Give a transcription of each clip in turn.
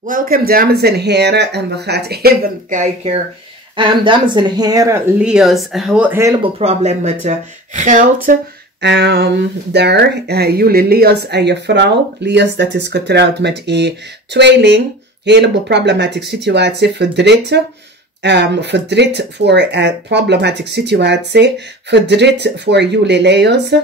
Welkom dames en heren, en we gaan even kijken. Dames en heren, Leo's, een heleboel probleem met geld. Jullie Leo's en je vrouw. Leo's dat is getrouwd met een tweeling. Heleboel problematische situatie, verdriet. Verdriet voor problematische situatie. Verdriet voor jullie Leo's.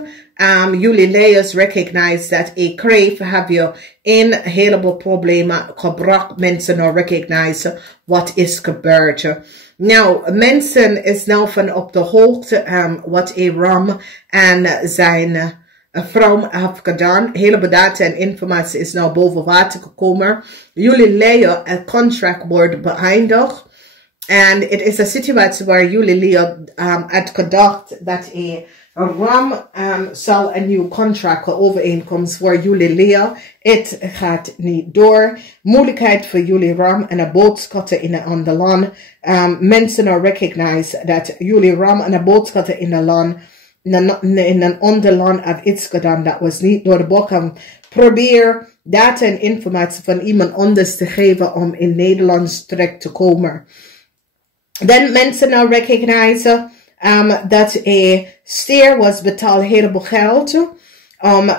Jullie Leo's recognize that a crave have you in een heleboel problemen gebracht. Mensen nou recognize wat is gebeurd. Nou, mensen is nou van op de hoogte wat Ram en zijn vrouw heeft gedaan. Heleboel data en informatie is nou boven water gekomen. Jullie Leo, een contract wordt beëindigd. En het is een situatie waar jullie Leo had gedacht dat Ram zal een nieuw contract overeenkomst voor jullie Leo. Het gaat niet door. Moeilijkheid voor jullie Ram en een boodschappen in een ander land. Mensen recognize dat jullie Ram en een boodschappen in een land. In een ander land heeft iets gedaan dat was niet door de boeken. Probeer data en informatie van iemand anders te geven om in Nederland terecht te komen. Dan mensen recognize dat een steer was betaald heleboel geld.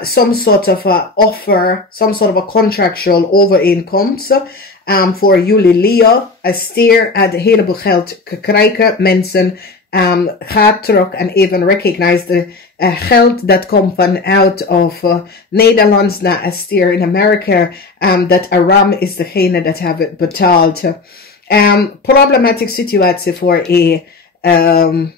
Some sort of a offer, some sort of a contractual overeenkomst. Voor jullie Leo. Een steer had heleboel geld gekregen. Mensen gaat terug en even recognize de geld dat komt vanuit of Nederlands naar een steer in Amerika. Dat Ram is degene dat heeft betaald. Problematische situatie voor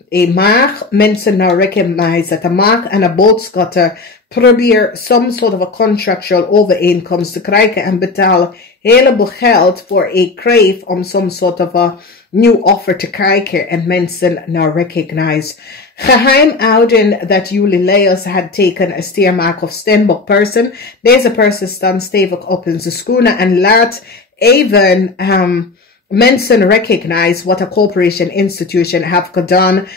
een maag. Mensen nou recognize dat de maag en een boodschatter probeer some sort of a contractual overeenkomst te krijgen en betaal heleboel geld voor een crave om some sort of a new offer te krijgen en mensen nou recognize. Geheim houden dat jullie Leo's had taken een steermaak of standbook person. Deze person staat stevig op in zijn schoenen en laat even mensen recognize what a corporation institution have gedaan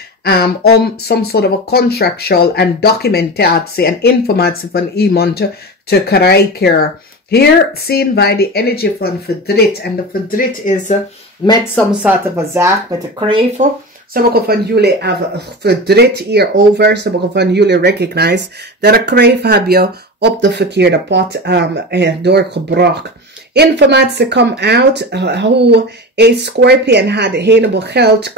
om some sort of a contractual en documentatie en informatie van iemand te krijgen. Hier zien wij de energie van verdriet. En de verdriet is met some sort of a zaak, met een crave. Sommigen van jullie hebben verdriet hierover. Sommigen van jullie recognize dat een crave heb je op de verkeerde pad doorgebracht. Informatie komt uit hoe een Scorpion had een heleboel geld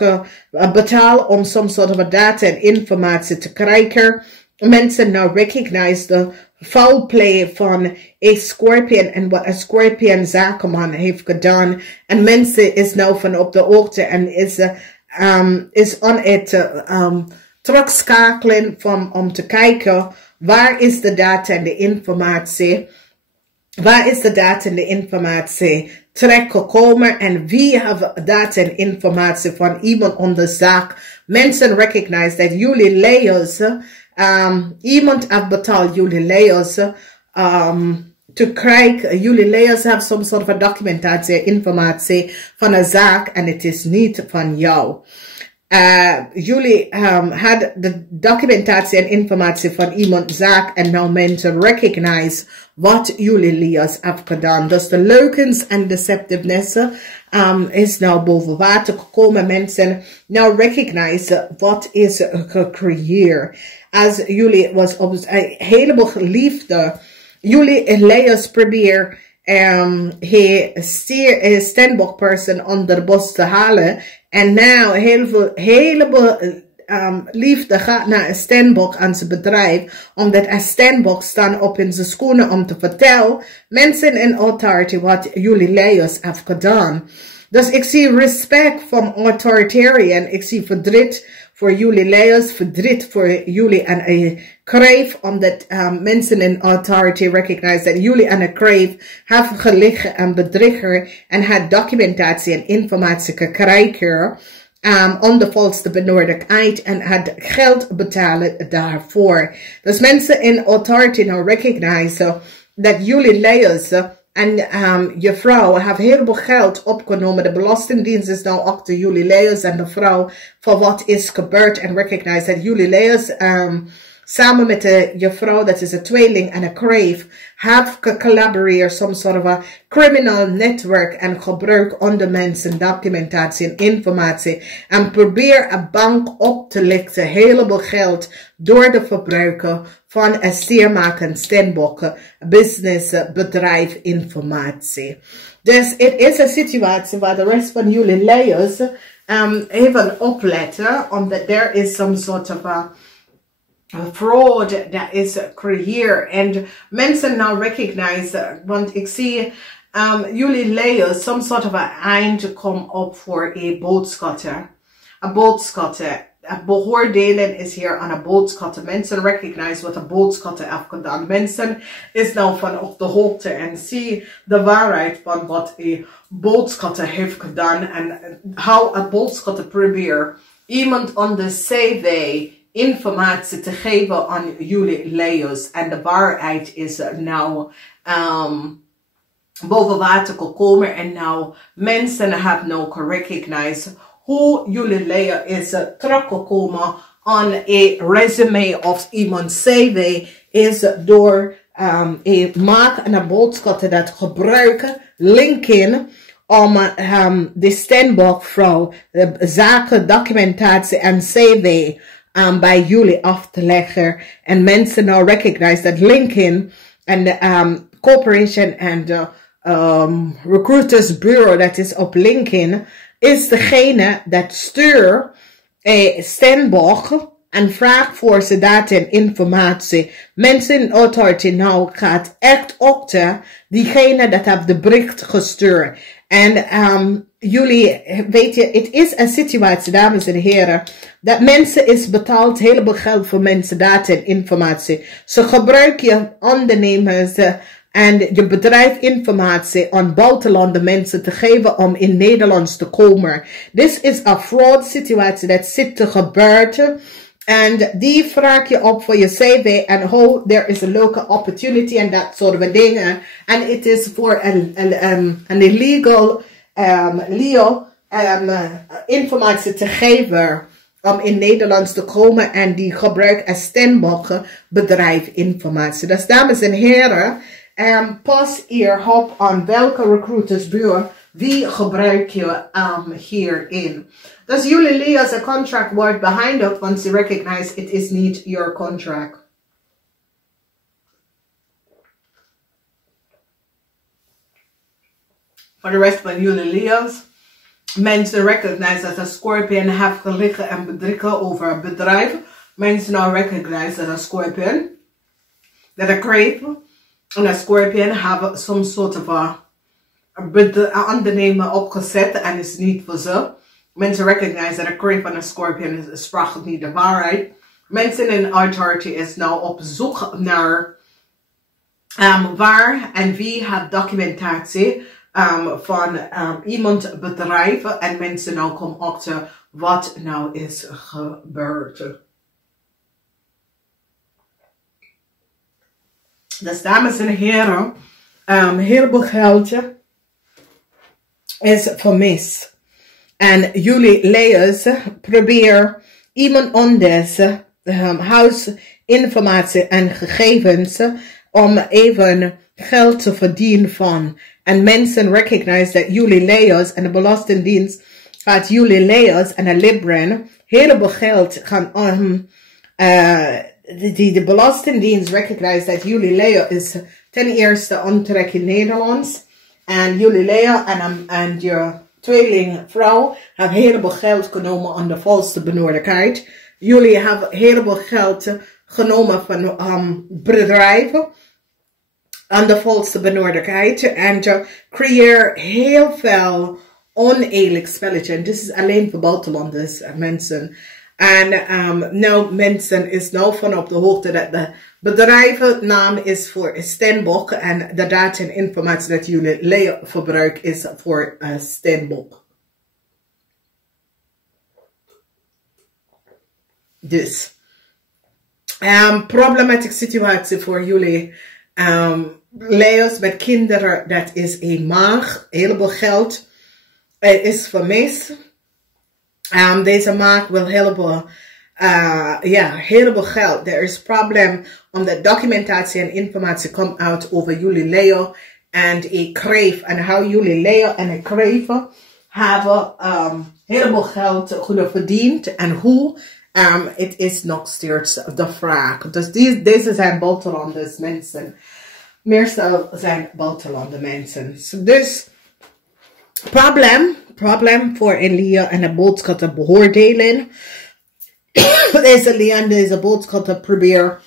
betaald om some sort of data en informatie te krijgen. Mensen nou recognize de foul play van een Scorpion en wat een Scorpion zakenman heeft gedaan. En mensen is nou van op de hoogte en is aan het terugschakelen om te kijken waar is de data en de informatie. Waar is de data en de informatie terechtgekomen en wie heeft data en informatie van iemand onder zaak? Mensen recognize dat jullie Leo's, iemand heeft betaald jullie Leo's te krijgen. Jullie Leo's hebben some sort of documentatie, informatie van een zaak en het is niet van jou. Jullie hadden de documentatie en informatie van iemand zaak en nou mensen recognize wat jullie Leo's hebben gedaan. Dus de leugens en deceptiveness is nou boven water gekomen. Mensen nou recognize wat is gecreëerd. Als jullie was op een heleboel liefde. Jullie Leo's probeer een standbook person onder de bos te halen. En nou heleboel liefde gaat naar een standbook aan zijn bedrijf. Omdat een standbook staan op in zijn schoenen om te vertellen. Mensen in authority wat jullie Leo's hebben gedaan. Dus ik zie respect van authoritarian. Ik zie verdriet voor jullie Leo's. Verdriet voor jullie en een crave. Omdat mensen in authority recognize dat jullie en een crave hebben gelegen en bedrieger. En had documentatie en informatie gekregen. Om de volste benodigdheid en het geld betalen daarvoor. Dus mensen in authority nou recognize dat jullie Leo's en je vrouw hebben heel veel geld opgenomen. De belastingdienst is nou achter jullie Leo's en de vrouw voor wat is gebeurd en recognize dat jullie Leo's samen met je vrouw, dat is een tweeling en een kreef, have collaboreer some sort of a criminal network en gebruik onder mensen documentatie en informatie en probeer een bank op te lichten, heleboel geld door de verbruiker van een stiermaken, steenbokken, business, bedrijf, informatie. Dus het is een situatie waar de rest van jullie layers even opletten, omdat there is some sort of a fraud that is creëerd. En mensen nou recognize, want ik zie jullie layers, some sort of a eind kom op voor een boodschatter. Een boodschatter. Beoordelen is hier aan een boodschatter. Mensen recognize wat een boodschatter heeft gedaan. Mensen is nou van op de hoogte en zie de waarheid van wat een boodschatter heeft gedaan. En hoe een boodschatter probeert iemand on de CV informatie te geven aan jullie layers. En de waarheid is nou boven water gekomen. En nou mensen hebben nou gerecognized hoe jullie layer is teruggekomen aan een resume of iemands CV is door maak en een boodschap dat gebruiken LinkedIn om de steenbokvrouw zaken, documentatie en CV bij jullie af te leggen. En mensen nou recognize dat LinkedIn en de corporation en de recruiters bureau dat is op LinkedIn is degene dat stuurt steenbok en vraagt voor ze data en informatie. Mensen in authority nou gaat echt op diegene dat heeft de bericht gestuurd. En jullie, weet je, het is een situatie, dames en heren, dat mensen is betaald heleboel geld voor mensen data en informatie. Ze gebruiken je ondernemers en je bedrijf informatie aan buitenlandse mensen te geven om in Nederland te komen. Dit is een fraud situatie dat zit te gebeuren. En die vraag je op voor je CV en hoe there is a local opportunity en dat soort dingen. En het is voor een illegal LEEUW informatie te geven om in Nederland te komen en die gebruikt als steenbokken bedrijf informatie. Dus dames en heren, pas hierop aan welke recruitersbureau wie gebruik je hierin. Dus jullie lezen als een contract wordt behind up, want ze recognize it is niet your contract. Voor de rest van jullie lees, mensen recognize dat een scorpion heeft gelegen en bedriegen over een bedrijf. Mensen nou recognize dat een scorpion, dat een kreef en een scorpion hebben some soort of ondernemen opgezet en is niet voor ze. Mensen recognize dat een kreef en een scorpion sprak niet de waarheid. Mensen in authority is nou op zoek naar waar en wie heeft documentatie van iemand bedrijven en mensen nou komen achter wat nou is gebeurd. Dus dames en heren, heel veel geld is vermist. En jullie layers proberen iemand anders huisinformatie en gegevens om even geld te verdienen van. En mensen recognize dat jullie layers en de belastingdienst gaat jullie layers en de Libren heleboel geld gaan de belastingdienst recognize dat jullie layer is ten eerste ontrek in Nederlands. En jullie layer en je tweelingvrouw hebben heleboel geld genomen aan de valse benodigdheid. Jullie hebben heleboel geld genomen van bedrijven aan de valse benodigdheid. En je creëert heel veel oneerlijk spelletje. En dit is alleen voor buitenlanders mensen. En nou mensen is nou van op de hoogte dat de bedrijvennaam is voor steenbok en de data en informatie dat jullie verbruik is voor steenbok. Dus problematische situatie voor jullie layers met kinderen, dat is een maag, heleboel geld is vermist. Deze maag wil heleboel Ja, heleboel geld. Er is probleem omdat documentatie en informatie komt uit over jullie LEEUW. En ik kreeg, en hoe jullie LEEUW en ik kreeg hebben heleboel geld goed verdiend. En hoe, het is nog steeds de vraag. Dus deze zijn buitenlandse mensen. Meestal zijn buitenlandse mensen. Dus, probleem voor een LEEUW en een boodschap te beoordelen. Deze LEEUW, deze boodschap te proberen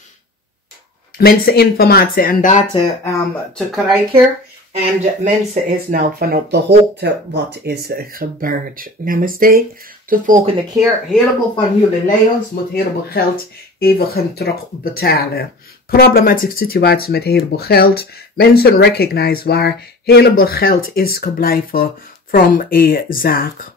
mensen informatie en data te krijgen. En mensen is nou van op de hoogte wat is gebeurd. Namaste. Tot volgende keer. Heleboel van jullie LEEUW's moet heleboel geld even gaan terugbetalen. Problematische situatie met heleboel geld. Mensen recognize waar heleboel geld is gebleven from een zaak.